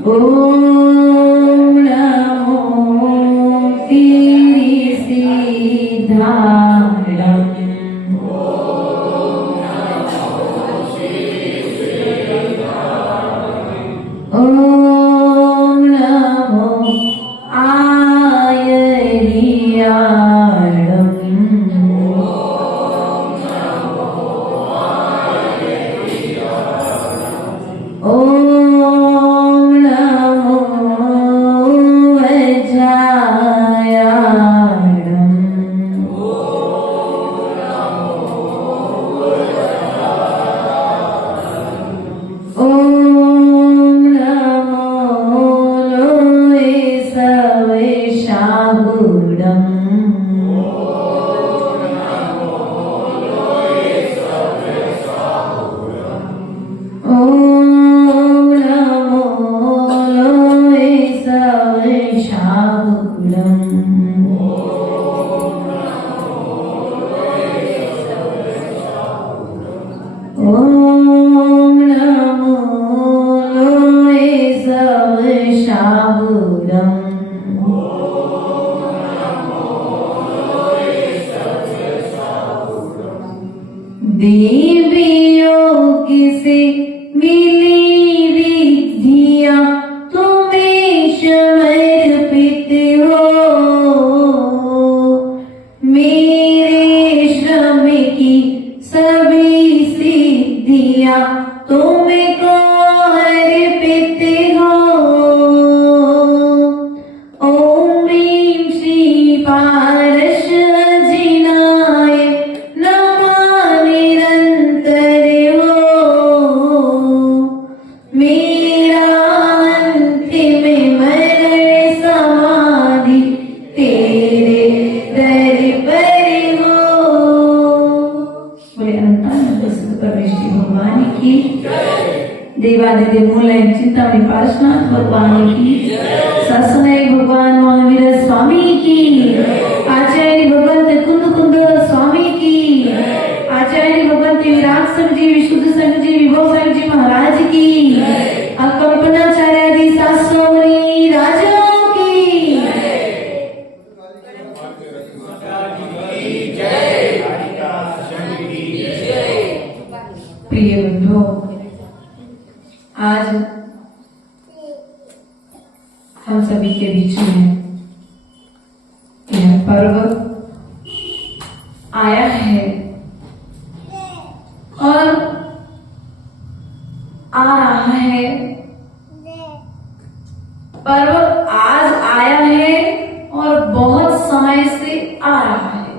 ओम नमो श्रीसिद्धारं। ओम नमो आयर्याणं। ओम नमो वज्रायाणं। ओम नमो लोहे सवेशाहुडं। ओम नमो लोहे सवेशाहुडं। ओम नमो लोहे सवेशाहुडं। देवियों किसे मिली रिद्धियां, तुम्हें समर्पित हो। मेरे श्रम की सभी सिद्धियां तुमको अर्पित हो। ओम ह्रीं श्री पारस जिनाय नमः निरंतर हो। मेरा अंतिम मरण समाधि तेरे दर पर हो। बोले अनंतानंद परमेश्वर भगवान की देवादिदेव मूलय चिंतामणि पार्श्वनाथ भगवान की, ससनय भगवान महावीर स्वामी की, आचार्य भगवंत कुंद कुंद स्वामी की, आचार्य भगवंत विराट संघ जी, विशुद्ध संघ जी, विभव संघ जी महाराज की, अकल्पनाचार्यादि सासवरी राजाओं की। प्रिय बंधुओं, आज हम सभी के बीच में यह पर्व आया है और आ रहा है। पर्व आज आया है और बहुत समय से आ रहा है,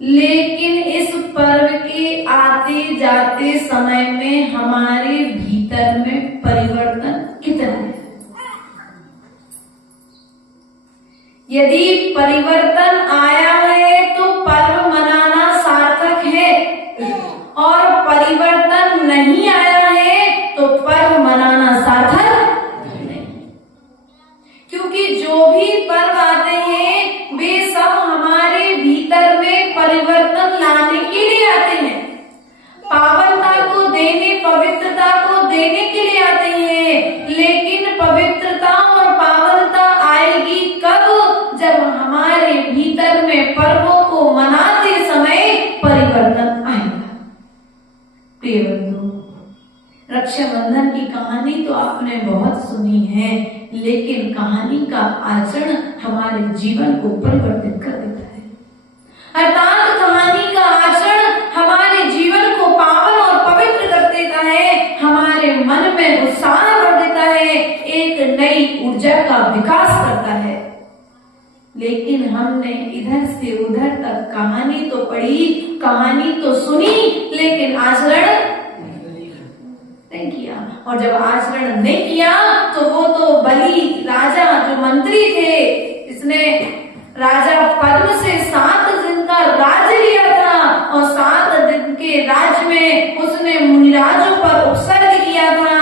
लेकिन इस पर्व के आते जाते समय में हमारे भीतर में परिवर्तन कितना है? यदि परिवर्तन आया है तो पर्व मनाना सार्थक है, और परिवर्तन नहीं आया है तो पर्व मनाना सार्थक नहीं। क्योंकि जो भी पर्व आते हैं वे सब हमारे भीतर में परिवर्तन लाने के लिए आते हैं, पावनता को देने, पवित्रता को देने के लिए आते हैं। लेकिन पवित्रता और पावनता आएगी कब? जब हमारे भीतर में पर्वों को मनाते समय परिवर्तन आएगा। प्रिय बंधु, रक्षाबंधन की कहानी तो आपने बहुत सुनी है, लेकिन कहानी का आचरण हमारे जीवन को परिवर्तित कर देता है। अर्थात कहानी का आचरण हमारे जीवन को पावन और पवित्र कर देता है, हमारे मन में उत्साह भर देता है, एक नई ऊर्जा का विकास करता है। लेकिन हमने इधर से उधर तक कहानी तो पढ़ी, कहानी तो सुनी, लेकिन आचरण नहीं किया। और जब आचरण नहीं किया तो वो तो बलि राजा जो मंत्री थे, इसने राजा पद्म से 7 दिन का राज्य लिया था और 7 दिन के राज्य में उसने मुनिराजों पर उपसर्ग किया था।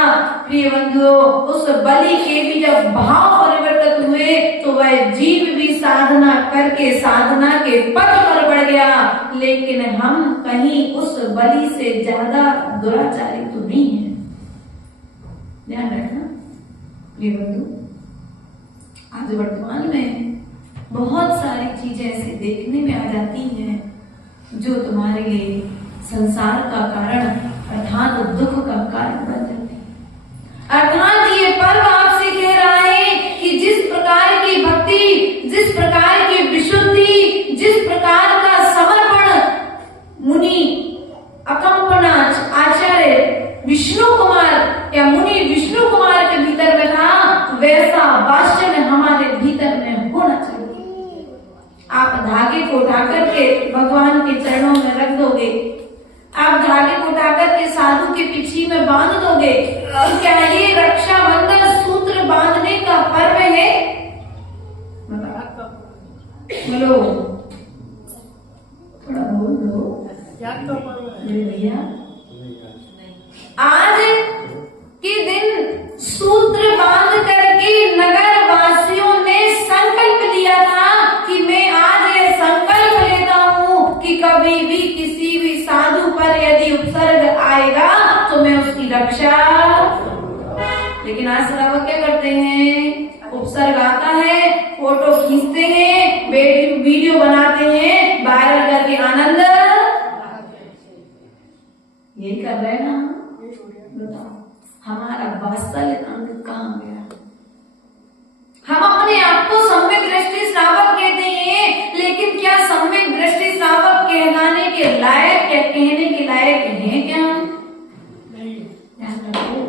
प्रिय बंधुओं, उस बलि के भी जब भाव परिवर्तित हुए तो वह जीव भी साधना करके साधना के पथ पर बढ़ गया। लेकिन हम कहीं उस बलि से ज्यादा दुराचारी तो नहीं है, ध्यान रखना। ये बंधु, आज वर्तमान में बहुत सारी चीजें ऐसे देखने में आ जाती हैं जो तुम्हारे लिए संसार का कारण अर्थात दुख का कारण बन जाते हैं। अर्थात ये पर्व आपसे कह रहा है कि जिस प्रकार की भक्ति, जिस प्रकार की विशुद्धि, जिस प्रकार का समर्पण मुनि अकंपना आचार्य विष्णु कुमार या मुनि विष्णु कुमार के भीतर में था, वैसा वात्सल्य हमारे भीतर में होना चाहिए। आप धागे को उठा करके भगवान के चरणों में रख दोगे, आप धागे को उठा करके साधु के पीछे में बांध दोगे, तो क्या ये रक्षाबंधन सूत्र बांधने का पर्व है? बोलो, थोड़ा बोल दो भैया। आज के दिन सूत्र बांध करके नगर वासियों ने संकल्प लिया था कि मैं आज ये संकल्प लेता हूँ कि कभी भी किसी भी साधु पर यदि उपसर्ग आएगा तो मैं उसकी रक्षा। लेकिन आज श्रावक क्या करते हैं? उपसर्ग आता है, फोटो खींचते हैं, वीडियो बनाते हैं, वायरल करके आनंद यही कर रहे हैं ना। बताओ, हमारा वात्सल्य अंग कहाँ गया? हम अपने आप को सम्यक दृष्टि श्रावक कहते हैं, लेकिन क्या सम्यक दृष्टि श्रावक कहलाने के लायक, क्या कहने के लायक हैं क्या? ध्यान रखो,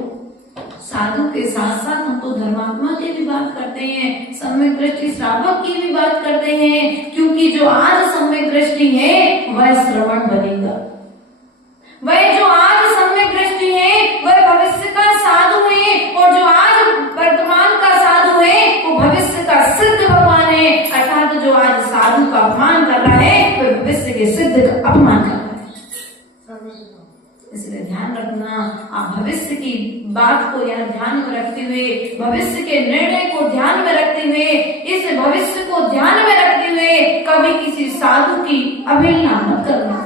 साधु के साथ साथ हम तो धर्मात्मा की भी बात करते हैं, सम्यक दृष्टि श्रावक की भी बात करते हैं, क्योंकि जो आज सम्यक दृष्टि है वह श्रवण बनेगा, वह जो आज सम्यक दृष्टि है वह भविष्य का साधु है, और जो आज वर्तमान का साधु है वो भविष्य का सिद्ध भगवान है। अर्थात जो आज साधु का अपमान कर रहा है वह भविष्य के सिद्ध का अपमान कर रहा है। इसलिए ध्यान रखना, आप भविष्य की बात को यार ध्यान में रखते हुए, भविष्य के निर्णय को ध्यान में रखते हुए, इस भविष्य को ध्यान में रखते हुए कभी किसी साधु की अवहेलना मत करना,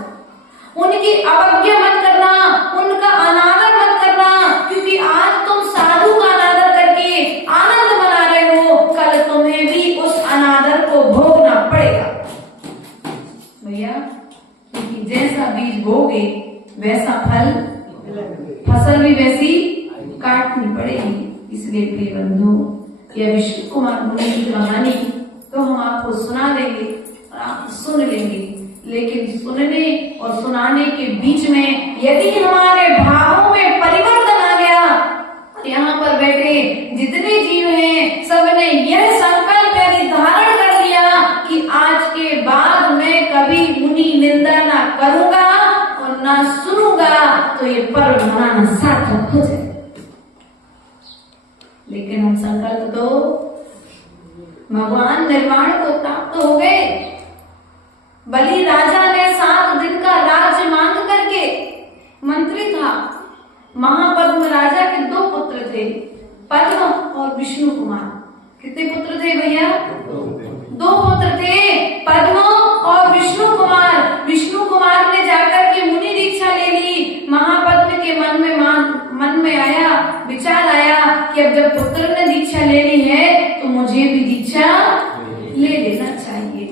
उनकी अवज्ञा मत करना, उनका अनादर मत करना, क्योंकि आज तुम साधु का अनादर करके आनंद मना रहे हो, कल तुम्हें भी उस अनादर को भोगना पड़ेगा भैया। क्योंकि जैसा बीज बोगे वैसा फल, फसल भी वैसी काटनी पड़ेगी। इसलिए प्रिय बंधु, यह विष्णु कुमार मुनि की कहानी तो हम आपको सुना देंगे और आप सुन लेंगे, लेकिन सुनने और सुनाने के बीच में यदि हमारे भावों में परिवर्तन आ गया, यहाँ पर बैठे जितने जीव हैं सबने यह संकल्प यदि धारण कर लिया कि आज के बाद मैं कभी मुनि निंदा ना करूंगा और ना सुनूंगा, तो ये पर्व मनाना सार्थक हो जाए। लेकिन हम संकल्प तो भगवान निर्वाण को प्राप्त हो गए। बलि राजा ने 7 दिन का राज्य मांग करके, मंत्री था, महापद्म राजा के 2 पुत्र थे, पद्म और विष्णु कुमार। कितने पुत्र थे भैया? 2 पुत्र थे, पद्म और विष्णु कुमार। विष्णु कुमार ने जाकर के मुनि दीक्षा ले ली। महापद्म के मन में आया, विचार आया कि अब जब पुत्र ने दीक्षा ले ली है तो मुझे भी दीक्षा ले लेना चाहिए।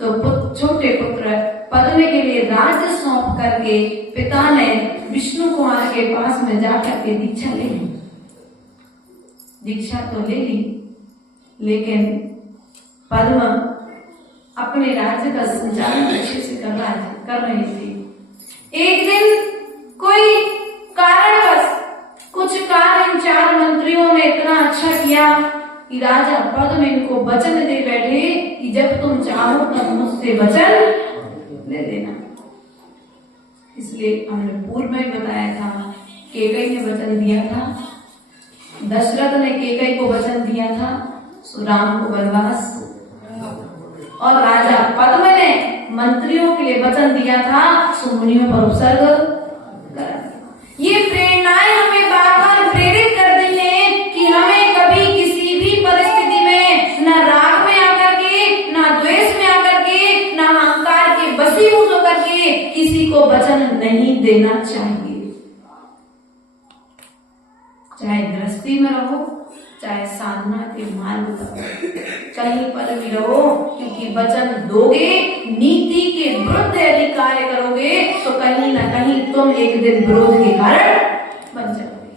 तो छोटे पुत्र पद्म के लिए राज्य सौंप करके पिता ने विष्णु कुमार के पास में जाकर के दीक्षा ले ली। दीक्षा तो ले ली, लेकिन पद्म अपने राज्य का संचालन अच्छे से कर रहे थे। एक दिन कोई कारणवश कुछ कार्य इन 4 मंत्रियों ने इतना अच्छा किया कि राजा पद्म इनको वचन दे बैठे कि जब तुम चाहो तब मुझसे वचन ले देना। इसलिए हमने पूर्व में बताया था, केकई ने वचन दिया था, दशरथ ने केकई को वचन दिया था सो राम को वनवास, और राजा पद्म ने मंत्रियों के लिए वचन दिया था सो मुनियों पर उपसर्ग करा। ये प्रेरणाएं हमें बार बार प्रेरित करती हैं कि हमें कभी किसी भी परिस्थिति में न राग में आकर के, न द्वेष में आकर के, न अहंकार के वशीभूत होकर के किसी को वचन नहीं देना चाहिए। चाहे गृहस्थी में रहो चाहे साधना के मार्ग पर, कहीं पर भी रहो, क्योंकि वचन दोगे, नीति के विरुद्ध यदि कार्य करोगे तो कहीं ना कहीं तुम एक दिन विरोध के कारण बन जाओगे।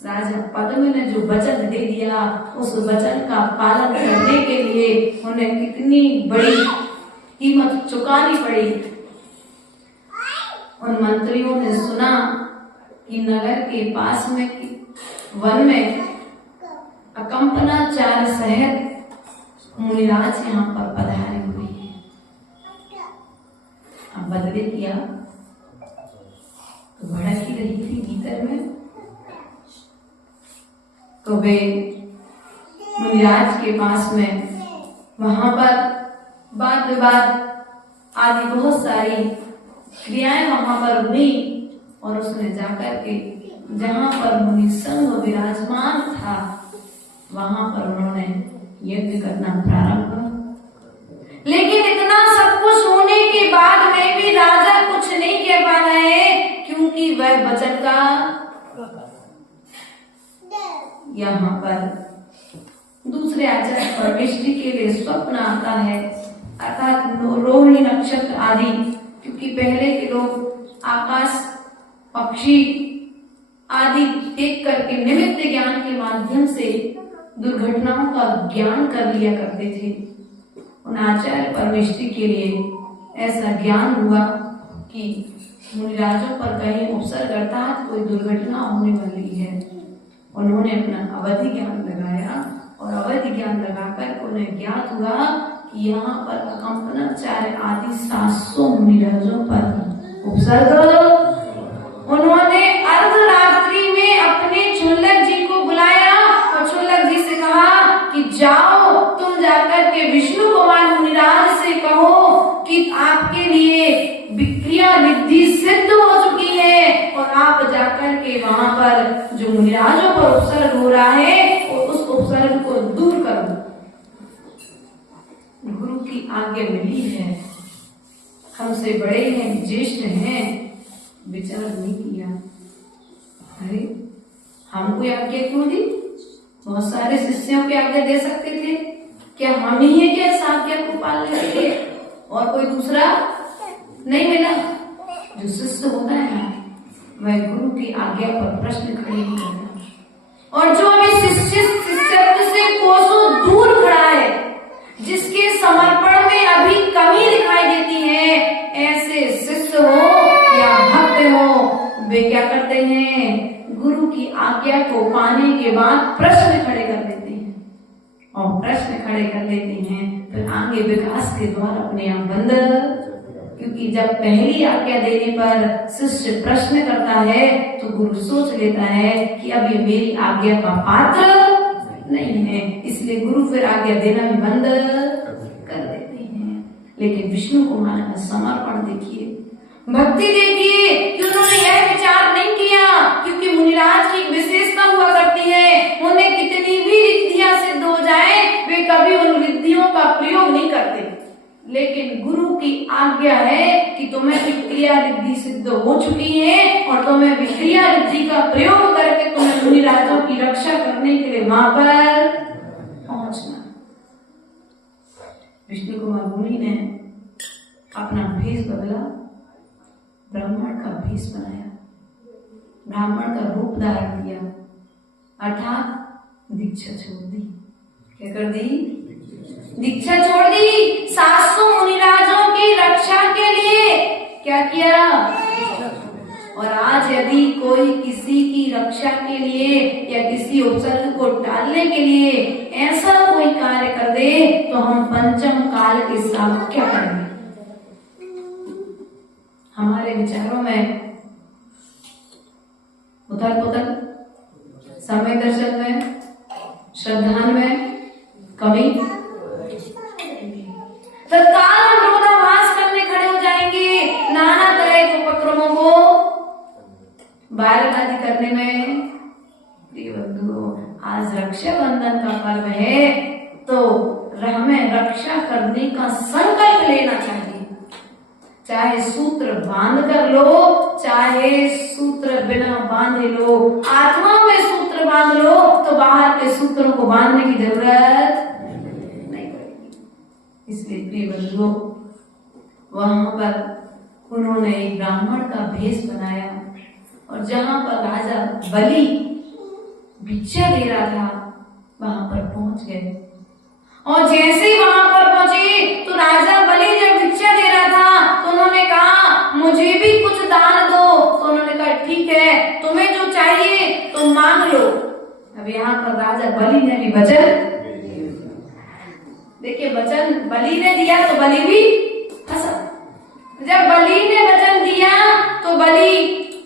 राजा पद्म ने जो वचन दे दिया, उस वचन का पालन करने के लिए उन्हें कितनी बड़ी कीमत चुकानी पड़ी। उन मंत्रियों ने सुना कि नगर के पास में वन में अकंपनाचार्य सहित मुनिराज यहाँ पर पधारे हुए हैं। अब बदले किया तो भड़क ही रही थी भीतर में, तो वे मुनिराज के पास में वहां पर वाद विवाद आदि बहुत सारी क्रियाएं वहां पर हुई, और उसने जाकर के जहां पर मुनि संघ विराजमान था वहां पर उन्होंने यज्ञ करना प्रारंभ किया। लेकिन इतना सब कुछ होने के बाद में भी राजा कुछ नहीं कह पा रहे, क्योंकि वह वचन का यहाँ पर दूसरे आचार्य परमेष्टि के लिए स्वप्न आता है, अर्थात रोहिणी नक्षत्र आदि, क्योंकि पहले के लोग आकाश पक्षी आदि देख करके निमित्त ज्ञान के माध्यम से दुर्घटनाओं का ज्ञान कर लिया करते थे। उन आचार्य परमेष्टि के लिए ऐसा ज्ञान हुआ कि मुनिराजों पर कहीं उपसर्ग अर्थात कोई दुर्घटना होने वाली है। उन्होंने अपना अवधि ज्ञान लगाया, और अवधि ज्ञान लगाकर उन्हें ज्ञात हुआ कि यहाँ पर अकंपनाचार्य आदि 700 मुनिराजों पर उपसर्ग। उन्होंने अर्धरात्रि में अपने छुल्लक जी को बुलाया और छुल्लक जी से कहा कि जाओ तुम जाकर के विष्णु कुमार मुनिराज से कहो कि आपके लिए विक्रिया रिद्धि सिद्ध हो चुकी है, और आप जाकर के वहां पर जो मुनिराजों पर उपसर्ग हो रहा है और उस उपसर्ग को दूर करो। गुरु की आज्ञा मिली है, हमसे बड़े हैं, ज्येष्ठ हैं, विचार नहीं किया। अरे हमको आज्ञा क्यों दी? बहुत सारे शिष्यों की आज्ञा दे सकते थे, क्या हम ही है क्या इस आज्ञा को पालने के लिए? और कोई दूसरा नहीं मिला? जो शिष्य होता है ना, वह गुरु की आज्ञा पर प्रश्न खड़े नहीं करता, और जो अभी शिष्यत्व से कोसों दूर खड़ा है, जिसके समर्पण में अभी कमी दिखाई देती है, ऐसे शिष्य हो या भक्त हो, वे क्या करते हैं? गुरु की आज्ञा को पाने के बाद प्रश्न खड़े कर देते हैं, और प्रश्न खड़े कर लेते हैं फिर आगे विकास के द्वार अपने आप बंद। क्योंकि जब पहली आज्ञा देने पर शिष्य प्रश्न करता है तो गुरु सोच लेता है कि अब ये मेरी आज्ञा का पात्र नहीं है, इसलिए गुरु फिर आज्ञा देना भी बंद कर देते हैं। लेकिन विष्णु कुमार का समर्पण देखिए, भक्ति देखिए कि उन्होंने यह विचार नहीं किया, क्योंकि मुनिराज की विशेषता हुआ करती है, उन्हें कितनी भी रिद्धियां सिद्ध हो जाए, वे कभी उन रिद्धियों का प्रयोग नहीं करते। लेकिन गुरु की आज्ञा है कि तुम्हें विक्रिया रिद्धि सिद्ध हो चुकी है, और तुम्हें विक्रिया रिद्धि का प्रयोग करके तुम्हें मुनिराजों की रक्षा करने के लिए वहां पर पहुंचना। विष्णु कुमार मुनि ने अपना भेष बदला, ब्राह्मण का भेष बनाया, ब्राह्मण का रूप धारण किया, अर्थात दीक्षा छोड़ दी। क्या कर दी? दीक्षा छोड़ दी। 700 मुनिराजों की रक्षा के लिए क्या किया? और आज यदि कोई किसी की रक्षा के लिए या किसी उपसर्ग को टालने के लिए ऐसा कोई कार्य कर दे तो हम पंचम काल के साथ क्या करेंगे? हमारे विचारों में उथल पुथल, समय दर्शन में, श्रद्धा में कमी, तत्काल हम विरोधाभास करने खड़े हो जाएंगे, नाना तरह के उपक्रमों को वायरल आदि करने में। प्रिय बंधुओं, आज रक्षाबंधन का पर्व है तो हमें रक्षा करने का संकल्प लेना चाहिए। चाहे सूत्र बांध कर लो, चाहे सूत्र बिना बांधे लो। आत्मा में सूत्र बांध लो तो बाहर के सूत्रों को बांधने की जरूरत नहीं पड़ेगी। इसलिए प्रिय बंधुओं, वहां पर उन्होंने एक ब्राह्मण का भेष बनाया और जहां पर राजा बलि भिक्षा दे रहा था वहां पर पहुंच गए। और जैसे ही वहां पर पहुंचे तो राजा बलि जब भिक्षा दे रहा था तो उन्होंने कहा मुझे भी कुछ दान दो। तो उन्होंने कहा ठीक है, तुम्हें जो चाहिए तुम मांग लो। अब यहाँ पर राजा बलि ने भी वचन, देखिए वचन बलि ने दिया तो बलि भी फंसा। जब बलि ने वचन दिया तो बलि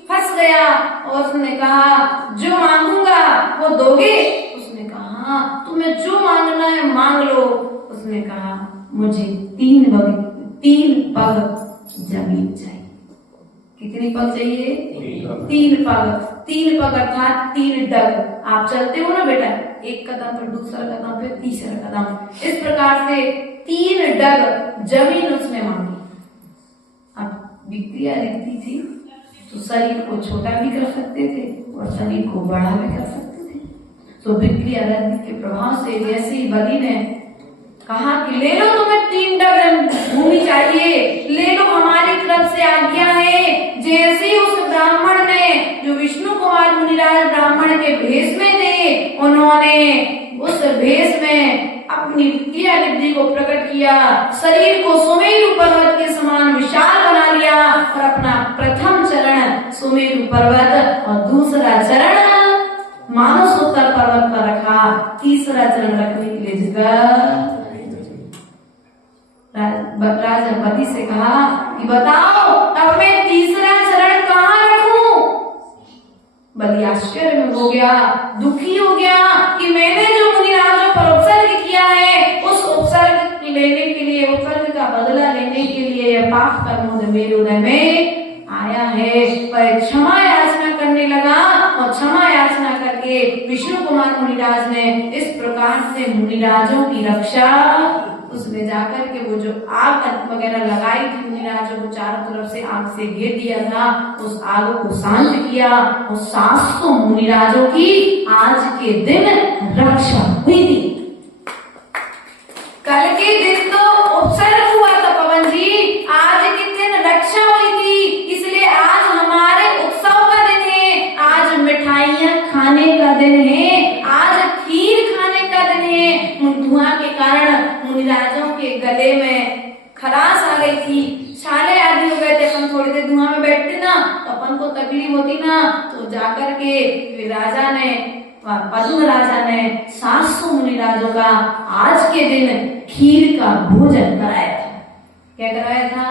फंस गया और उसने कहा जो मांगूंगा वो दोगे? उसने कहा तुम्हें जो मांगना है मांग लो। उसने कहा मुझे 3 पग जमीन चाहिए। कितनी पग चाहिए? 3 पग। 3 पग अर्थात 3 डग। आप चलते हो ना बेटा, एक कदम फिर दूसरा कदम फिर तीसरा कदम, इस प्रकार से 3 डग जमीन उसने मांगी। अब विक्रिया रहती थी तो शरीर को छोटा भी कर सकते थे और शरीर को बड़ा भी कर सकते थे। तो विक्रिया रद्द के प्रभाव से जैसे ही बलि ने कहा कि ले लो, तुम्हें 3 डग भूमि चाहिए, ले लो, हमारी तरफ से आज्ञा है। जैसे ही उस ब्राह्मण ने, जो विष्णु कुमार मुनिराज ब्राह्मण के भेष में थे, उन्होंने उस भेष में अपनी विक्रिया रिद्धि को प्रकट किया, शरीर को सुमेरु पर्वत के समान विशाल बना लिया और अपना प्रथम चरण सुमेरु पर्वत और दूसरा चरण मानसोत्तर पर्वत पर रखा। तीसरा चरण रखने के लिए जगह राजा बलि से कहा कि बताओ अब मैं तीसरा चरण कहाँ रखूं? बलि आश्चर्य में हो गया, दुखी हो गया कि मैंने जो मुनिराजों पर उपसर्ग किया है उस उपसर्ग लेने के लिए, उपसर्ग का बदला लेने के लिए यह पाप कर्म मेरे हृदय में आया है। पर क्षमा याचना करने लगा और क्षमा याचना करके विष्णु कुमार मुनिराज ने इस प्रकार से मुनिराजों की रक्षा, उसने जाकर के वो जो आग वगैरह लगाई थी मुनिराजों को चारों तरफ से आग से घेर दिया था, उस आग को शांत किया और 700 मुनिराजों की आज के दिन रक्षा हुई थी। कल के दिन तो उपसर्ग हुआ था पवन जी, आज के दिन रक्षा हुई थी। इसलिए आज हमारे उत्सव का दिन है, आज मिठाइयाँ खाने का दिन है, आज खीर खाने का दिन है। धुआं के कारण मुनिराजों के गले में खराश आ गई थी, छाले आदि हो गए थे। अपन थोड़ी देर धुआं में बैठते ना तो अपन को तकलीफ होती ना, तो जाकर के राजा ने, पद्म राजा ने 700 मुनिराजों का आज के दिन खीर का भोजन कराया था। क्या कराया था?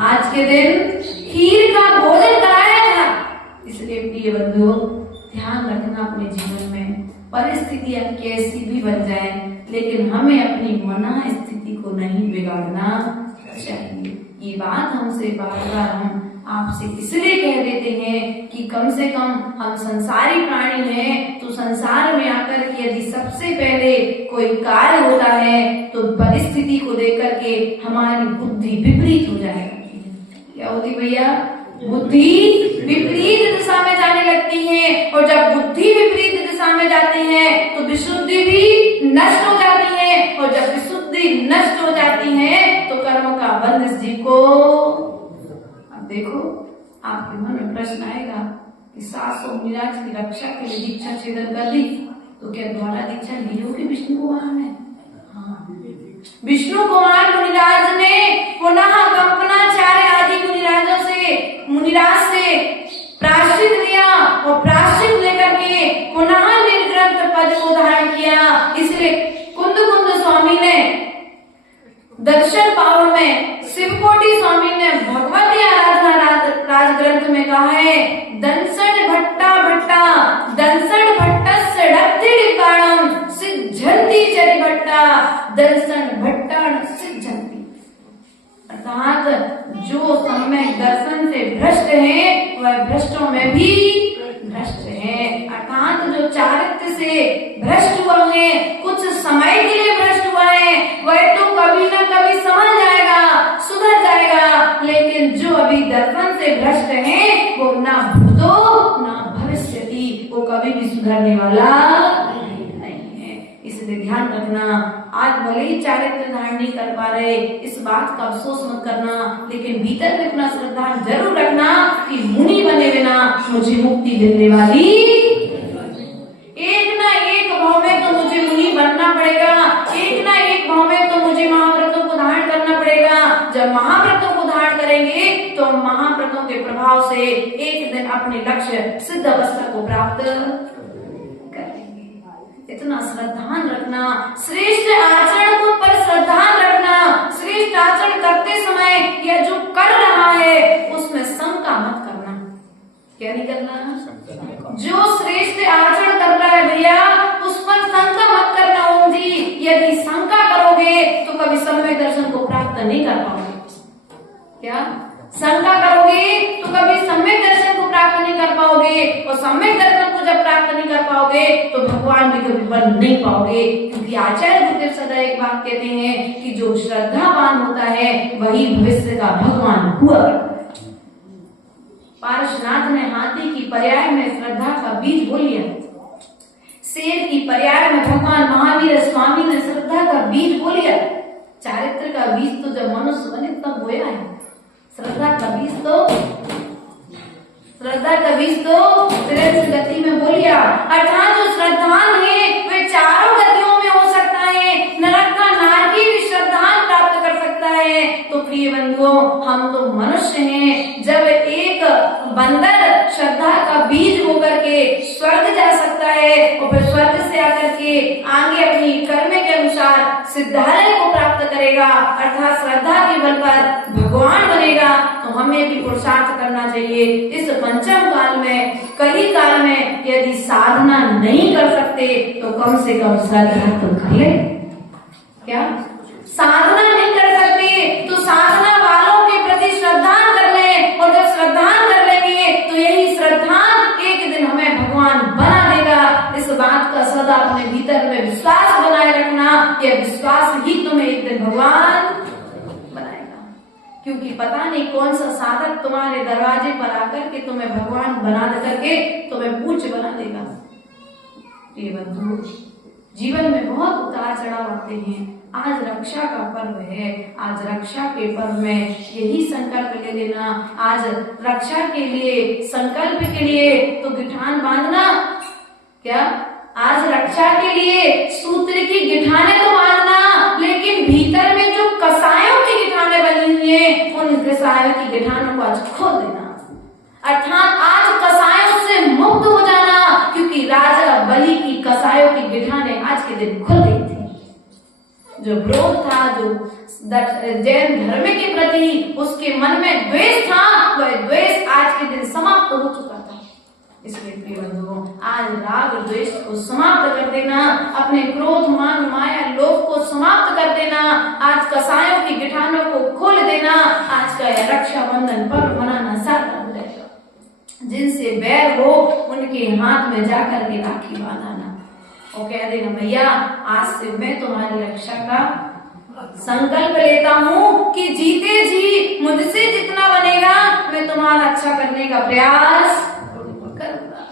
आज के दिन खीर का भोजन कराया था। इसलिए प्रिय बंधुओं, ध्यान रखना अपने जीवन में परिस्थितियां कैसी भी बन जाए, लेकिन हमें अपनी मना स्थिति को नहीं बिगाड़ना चाहिए। ये बात हमसे बार बार हम आपसे इसलिए कह देते हैं कि कम से कम हम संसारी प्राणी हैं, तो संसार में आकर के यदि सबसे पहले कोई कार्य होता है तो परिस्थिति को देख करके हमारी बुद्धि विपरीत हो जाएगी। क्या होती भैया? बुद्धि विपरीत दिशा में जाने लगती है, और जब बुद्धि विपरीत दिशा में जाती है तो विशुद्धि भी नष्ट हो जाती है, और जब विशुद्धि नष्ट हो जाती है तो कर्म का बंध जीव को। अब देखो, आपके मन में प्रश्न आएगा कि 700 मुनिराज की रक्षा के लिए दीक्षा छेदन कर दी, तो क्या द्वारा दीक्षा ली होगी विष्णु कुमार ने? हाँ, विष्णु कुमार मुनिराज ने पुनः कंपनाचार्य आदि मुनिराज से प्रायश्चित लिया और प्रायश्चित लेकर के पुनः निर्ग्रंथ पद को धारण किया। इसलिए कुंद स्वामी ने दक्षिण पावन में, शिवकोटि स्वामी ने भगवती आराधना राजग्रंथ में कहा है, दंसण भट्टा भट्टा दंसण भट्टस्य रत्तिरि कारणम सिद्धंति चरि भट्टा दंसण भट्टान सिद्धंति। अर्थात जो समय दर्शन से भ्रष्ट है वह भ्रष्टों में भी भ्रष्ट है। अर्थात जो चारित्र से भ्रष्ट हुआ है, कुछ समय के लिए भ्रष्ट हुआ है, वह तो कभी न कभी समझ जाएगा, सुधर जाएगा, लेकिन जो अभी दर्पण से भ्रष्ट हैं वो ना भूतो ना भविष्यति, वो कभी भी सुधरने वाला नहीं है। इसलिए ध्यान रखना, आज भले ही चारित्र धारण नहीं कर पा रहे, इस बात का अफसोस मत करना, लेकिन भीतर में इतना श्रद्धा जरूर रखना कि मुनि बने बिना मुझे मुक्ति देने वाली एक ना एक भाव में तो मुझे मुनि बनना पड़ेगा, एक ना एक भाव में तो मुझे महाव्रतों को धारण करना पड़ेगा। जब महाव्रतों को धारण करेंगे तो महाव्रतों के प्रभाव से एक दिन अपने लक्ष्य सिद्ध अवस्था को प्राप्त करेंगे। इतना श्रद्धान रखना, श्रेष्ठ आचरण को पर श्रद्धान रखना। श्रेष्ठ आचरण करते समय या जो कर रहा है उसमें शंका मत करना। क्या नहीं करना? जो श्रेष्ठ आचरण कर रहा है भैया उस पर शंका मत करना। ओम जी, यदि शंका करोगे तो कभी सम्यक दर्शन को प्राप्त नहीं कर पाओगे। क्या शंका करोगे तो कभी सम्यक दर्शन को प्राप्त नहीं कर पाओगे, और सम्यक दर्शन को जब प्राप्त नहीं कर पाओगे तो भगवान भी कभी बन नहीं पाओगे। क्योंकि आचार्य गुरुदेव सदा एक बात कहते हैं कि जो श्रद्धावान होता है वही भविष्य का भगवान हुआ। पारशनाथ ने हाथी की पर्याय में श्रद्धा का बीज बो लिया, शेर की पर्याय में भगवान महावीर स्वामी ने श्रद्धा का बीज बो लिया। चारित्र का बीज तो जब मनुष्य बने तब बोया है, श्रद्धा का बीज तो श्रेष्ठ गति में बो लिया। अर्थात जो श्रद्धान है वे चारों गतियों में हो सकता है, नरक का नारकी भी श्रद्धान प्राप्त कर सकता है। तो प्रिय बंधुओं, हम तो मनुष्य हैं। जब एक बंदर श्रद्धा का बीज बो करके स्वर्ग जा सकता है और फिर स्वर्ग से आकर के आगे अपनी कर्म के अनुसार सिद्धालय को प्राप्त करेगा, अर्थात श्रद्धा के बल पर भगवान बनेगा, तो हमें भी पुरुषार्थ करना चाहिए। इस पंचम काल में, कली काल में यदि साधना नहीं कर सकते तो कम से कम श्रद्धा तो कर ले। क्या साधना नहीं कर सकते तो साधना वालों के प्रति श्रद्धान कर ले, और जब श्रद्धान कर लेंगे तो यही श्रद्धान एक दिन हमें भगवान बना देगा। इस बात का सदा अपने भीतर में विश्वास बनाए रखना, यह विश्वास ही तुम्हें एक दिन भगवान बनाएगा। क्योंकि पता नहीं कौन सा साधक तुम्हारे दरवाजे पर आकर के तुम्हें भगवान बना करके तुम्हें पूज्य बना देगा। ये बंधु, जीवन में बहुत उतार चढ़ाव आते हैं। आज रक्षा का पर्व है, आज रक्षा के पर्व में यही संकल्प ले लेना। आज रक्षा के लिए, संकल्प के लिए तो गिठान बांधना। क्या आज रक्षा के लिए सूत्र की गिठाने तो बांधना, लेकिन भीतर में जो कसायों की गिठाने बनी हुई है उन कसायों की गिठानों को आज खोल देना। अर्थात आज कसायों से मुक्त हो जाना, क्योंकि राजा बलि की कसायों की गिठाने आज के दिन खुल गई थी। जो विरोध था, जो जैन धर्म के प्रति उसके मन में द्वेष था, वह द्वेष आज के दिन समाप्त हो चुका था। इसलिए प्रिय बंधुओं, आज राग द्वेष को समाप्त कर देना, अपने क्रोध मान माया लोभ को समाप्त कर देना, आज कसायों की गिठानों को खोल देना। आज का यह रक्षाबंधन पर्व मनाना सार्थक हो जाएगा। जिनसे बैर हो उनके हाथ में जाकर के राखी बांधना और कह देना, भैया आज से मैं तुम्हारी रक्षा का संकल्प लेता हूँ कि जीते जी मुझसे जितना बनेगा मैं तुम्हारा अच्छा करने का प्रयास करूंगा।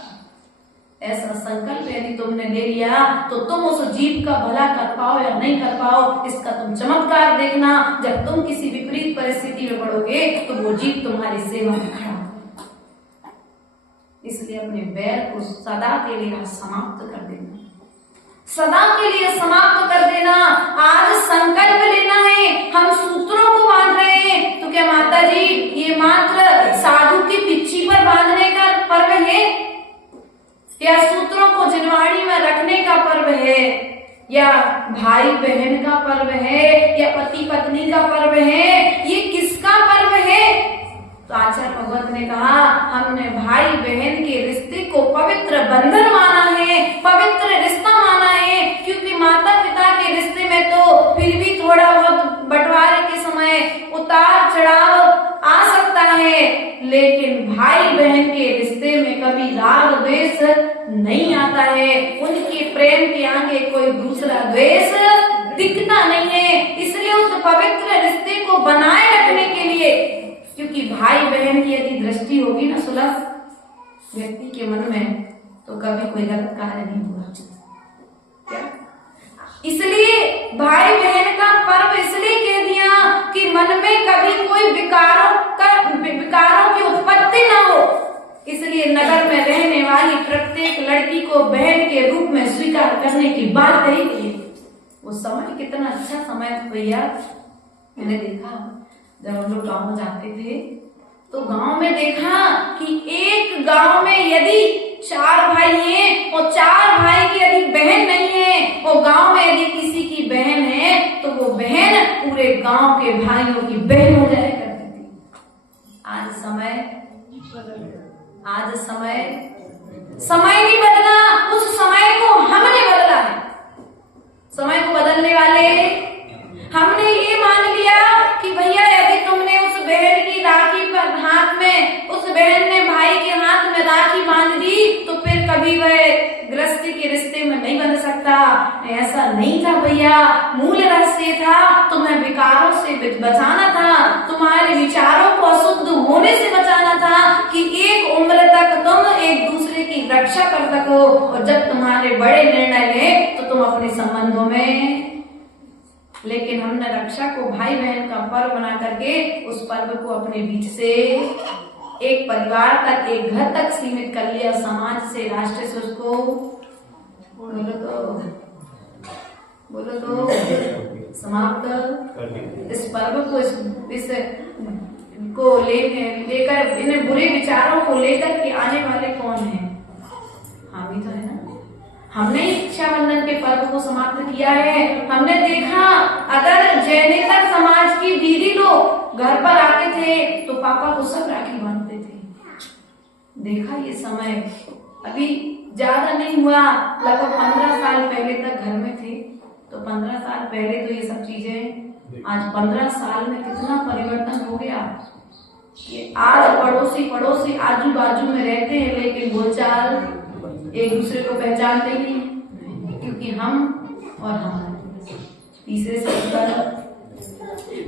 ऐसा संकल्प यदि तुमने ले लिया तो तुम उस जीव का भला कर पाओ या नहीं कर पाओ, इसका तुम चमत्कार देखना। जब तुम किसी विपरीत परिस्थिति में पड़ोगे तो वो जीव तुम्हारी सेवा में खड़ा होगा। इसलिए अपने बैर को सदा के लिए समाप्त कर देना, सदा के लिए समाप्त कर देना। आज संकल्प लेना है। हम सूत्रों को बांध रहे हैं तो क्या माता जी ये मात्र साधु की पिच्ची पर बांधने का पर्व है, या सूत्रों को जिनवाड़ी में रखने का पर्व है, या भाई बहन का पर्व है, या पति पत्नी का पर्व है? ये किसका पर्व है? तो आचार्य भगवत ने कहा, हमने भाई बहन के रिश्ते को पवित्र बंधन माना है, पवित्र रिश्ता माना है। क्योंकि माता पिता के रिश्ते में तो फिर भी थोड़ा बहुत बंटवारे के समय उतार चढ़ाव आ सकता है, लेकिन भाई बहन के रिश्ते में कभी राग द्वेष नहीं आता है। उनके प्रेम के आगे कोई दूसरा द्वेष दिखता नहीं है। इसलिए उस पवित्र रिश्ते को बनाए रखने के लिए, क्योंकि भाई बहन की यदि दृष्टि होगी ना सुलभ व्यक्ति के मन में, तो कभी कोई गलत कार्य नहीं होगा। क्या? इसलिए भाई बहन का पर्व इसलिए कह दिया कि मन में कभी कोई विकारों की उत्पत्ति ना हो। इसलिए नगर में रहने वाली प्रत्येक लड़की को बहन के रूप में स्वीकार करने की बात कही गई। वो समय कितना अच्छा समय था भैया। मैंने देखा जब हम लोग गाँव में जाते थे तो गांव में देखा कि एक गांव में यदि 4 भाई हैं और 4 भाई की यदि बहन नहीं है, वो गांव में यदि किसी की बहन है तो वो बहन पूरे गांव के भाइयों की बहन हो जाया करती थी। आज समय नहीं बदला, उस समय को हमने बदला है। समय को बदलने वाले हमने ये मान लिया कि भैया यदि तुमने उस बहन की राखी पर हाथ में, उस बहन ने भाई के हाथ में राखी बांध दी तो फिर कभी वह गृहस्थी के रिश्ते में नहीं बन सकता। ऐसा नहीं था भैया। मूल रहस्य था तुम्हें विकारों से बचाना था, तुम्हारे विचारों को अशुद्ध होने से बचाना था कि एक उम्र तक तुम एक दूसरे की रक्षा कर सको, और जब तुम्हारे बड़े निर्णय ले तो तुम अपने संबंधों में। लेकिन हमने रक्षा को भाई बहन का पर्व बना करके उस पर्व को अपने बीच से एक परिवार तक, एक घर तक सीमित कर लिया। समाज से, राष्ट्र से उसको बोलो तो समाप्त। इस पर्व को इस को लेकर इन बुरे विचारों को लेकर के आने वाले कौन है? हम ही तो है ना। हमने रक्षाबंधन के पर्व को समाप्त किया है। हमने देखा अगर जैनेतर समाज की दीदी लोग घर पर आते थे तो पापा को सब राखी बांधते थे। देखा ये समय अभी ज्यादा नहीं हुआ, लगभग 15 साल पहले तक घर में थे, तो 15 साल पहले तो ये सब चीजें, आज 15 साल में कितना परिवर्तन हो गया। ये आज पड़ोसी आजू बाजू में रहते हैं लेकिन बोलचाल एक दूसरे को पहचानते नहीं, क्योंकि हम और हम तीसरे से ऊपर।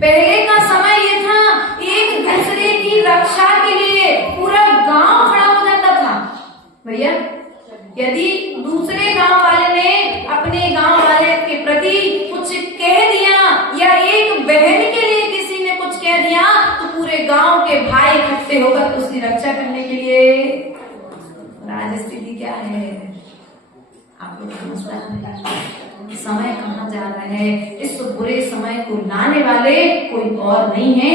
पहले का समय ये था एक दूसरे की रक्षा के लिए पूरा गांव खड़ा हो जाता था भैया। यदि दूसरे गांव वाले ने अपने गांव वाले के प्रति कुछ कह दिया या एक बहन के लिए किसी ने कुछ कह दिया तो पूरे गांव के भाई इकट्ठे होकर उसकी रक्षा करने के लिए। आज स्थिति क्या है आप लोग समझ रहे हैं? समय कहाँ जा रहा है? इस बुरे समय को लाने वाले कोई और नहीं है,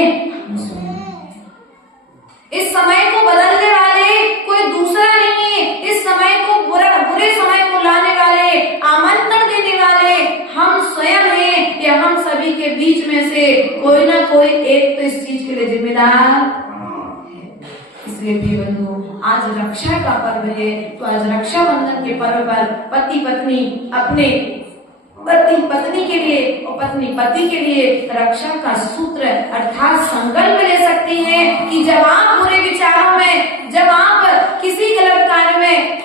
इस समय को बदलने वाले कोई दूसरा नहीं है। इस समय को बुरे समय को लाने वाले, आमंत्रण देने वाले हम स्वयं हैं, या हम सभी के बीच में से कोई ना कोई एक तो इस चीज के लिए जिम्मेदार। इसलिए भी बंधु आज रक्षा का पर्व है, तो आज रक्षाबंधन के पर्व पर पति पत्नी अपने पत्नी के लिए और पत्नी पति के लिए रक्षा का सूत्र अर्थात संकल्प ले सकती हैं कि जब आप बुरे विचारों में, जब आप किसी गलत कार्य में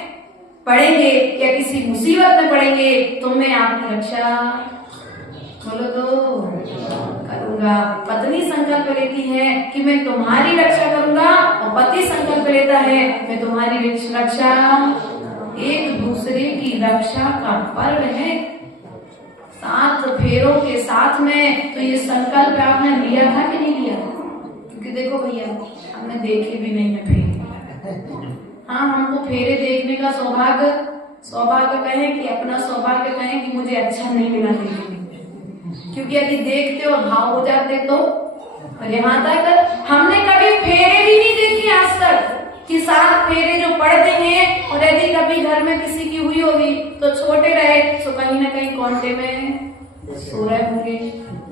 पड़ेंगे या किसी मुसीबत में पड़ेंगे तो मैं आपकी रक्षा बोलो तो करूंगा। पत्नी संकल्प लेती है कि मैं तुम्हारी रक्षा करूंगा और पति संकल्प लेता है मैं तुम्हारी रक्षा। एक दूसरे की रक्षा का पर्व है। 7 फेरों के साथ में तो ये संकल्प आपने लिया था कि नहीं लिया? क्योंकि देखो भैया हमने देखे भी नहीं है फेरे। हाँ, हमको फेरे देखने का सौभाग्य कहें कि अपना सौभाग्य कहें कि मुझे अच्छा नहीं मिला देखने, क्योंकि यदि देखते और भाव हो जाते तो। और यहाँ तक हमने कभी फेरे भी नहीं देखे आज तक कि 7 फेरे जो पढ़ते हैं, और यदि कभी घर में किसी की हुई होगी तो छोटे रहे तो कहीं ना कहीं कोंटे में सो रहे होंगे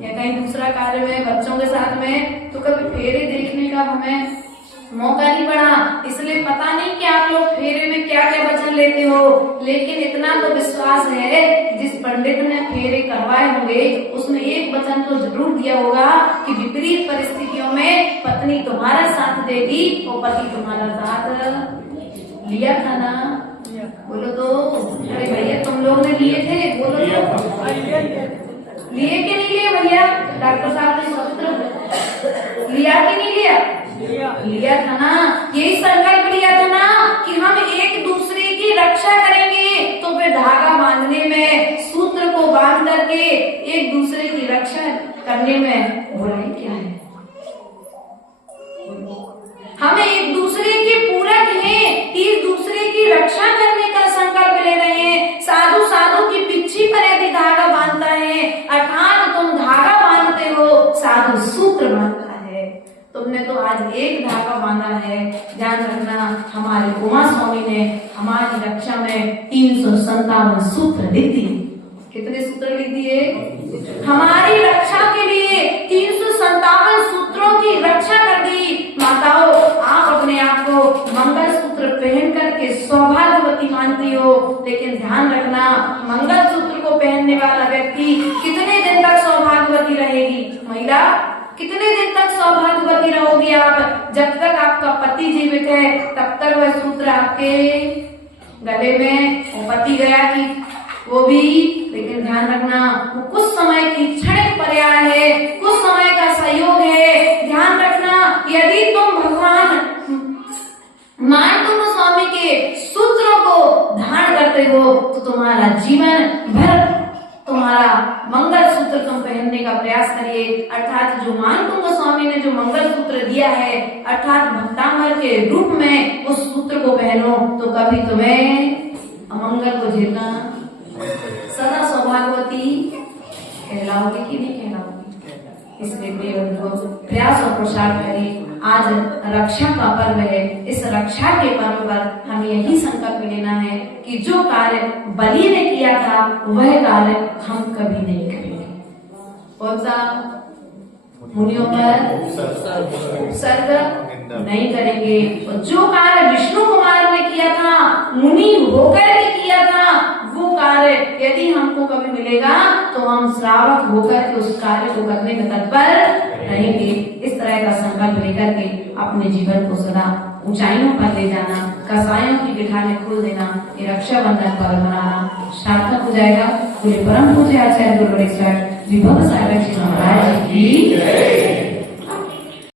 या कहीं दूसरा कार्य में बच्चों के साथ में, तो कभी फेरे देखने का हमें मौका नहीं पड़ा। इसलिए पता नहीं कि आप लोग फेरे में क्या क्या वचन लेते हो, लेकिन इतना तो विश्वास है जिस पंडित ने फेरे करवाए होंगे उसने एक वचन तो जरूर दिया होगा कि विपरीत परिस्थितियों में पत्नी तुम्हारा साथ देगी और पति तुम्हारा साथ लिया था ना। बोलो तो। अरे भैया तुम लोग ने लिए थे, बोलो तो। लिए कि नहीं लिए भैया? डॉक्टर साहब ने सूत्र लिया कि नहीं लिया? लिया था ना, यही संकल्प लिया था ना कि हम एक दूसरे की रक्षा करेंगे। तो फिर धागा बांधने में, सूत्र को बांध करके एक दूसरे की रक्षा करने में बुराई क्या है? हमें एक दूसरे के पूरक हैं, एक दूसरे की रक्षा करने का संकल्प ले रहे हैं। साधु साधु की पिच्छी पर यदि धागा बांधता है, अर्थात तुम धागा बांधते हो, साधु सूत्र बांधता है। तुमने तो आज एक धागा बांधा है। ध्यान रखना, हमारे उमा स्वामी ने हमारी रक्षा में 357 सूत्र लिख दिए। कितने सूत्र लिख दिए? हमारी रक्षा के लिए 357 सूत्रों की रक्षा कर दी। माताओं, आप अपने आप को मंगल सूत्र पहन करके सौभाग्यवती मानती हो, लेकिन ध्यान रखना, मंगल सूत्र को पहनने वाला व्यक्ति कितने दिन तक सौभाग्यवती रहेगी? महिला, कितने दिन तक सौभाग्यवती रहोगी आप? जब तक आपका पति जीवित है तब तक वह सूत्र आपके गले में, पति गया कि वो भी, लेकिन ध्यान रखना वो कुछ समय की क्षणिक पर्याय है, कुछ समय का सहयोग है। ध्यान रखना, यदि तुम भगवान मार्तंड स्वामी के सूत्रों को धारण करते हो तो तुम्हारा जीवन भर तुम्हारा मंगल सूत्र तुम पहनने का प्रयास करिए। अर्थात जो मार्तंड स्वामी ने जो मंगल सूत्र दिया है, अर्थात भक्तांबर के रूप में उस सूत्र को पहनो, तो कभी तुम्हें अमंगल को झेलना, सदा सौभाग्यवती कहलाओगे कि नहीं कहलाओगे? इसलिए प्रिय बंधुओं, प्रयास और पुरुषार्थ करिए। आज रक्षा का पर्व है, इस रक्षा के पर्व पर हमें यही संकल्प लेना है कि जो कार्य बलि ने किया था वह कार्य हम कभी नहीं करेंगे। कौन सा? मुनियों पर उपसर्ग नहीं करेंगे। और जो कार्य विष्णु कुमार ने किया था, मुनि होकर के किया था, वो कार्य यदि हमको कभी मिलेगा तो हम श्रावक होकर के उस कार्य को करने में तत्पर रहेंगे। इस तरह का संकल्प लेकर के अपने जीवन को सदा ऊंचाइयों पर ले जाना, कसायों की गिठाने खोल देना, ये रक्षाबंधन पर्व मनाना सार्थक हो जाएगा। पूरे परम पूज्य आचार्य गुरु विभव सागर जी महाराज की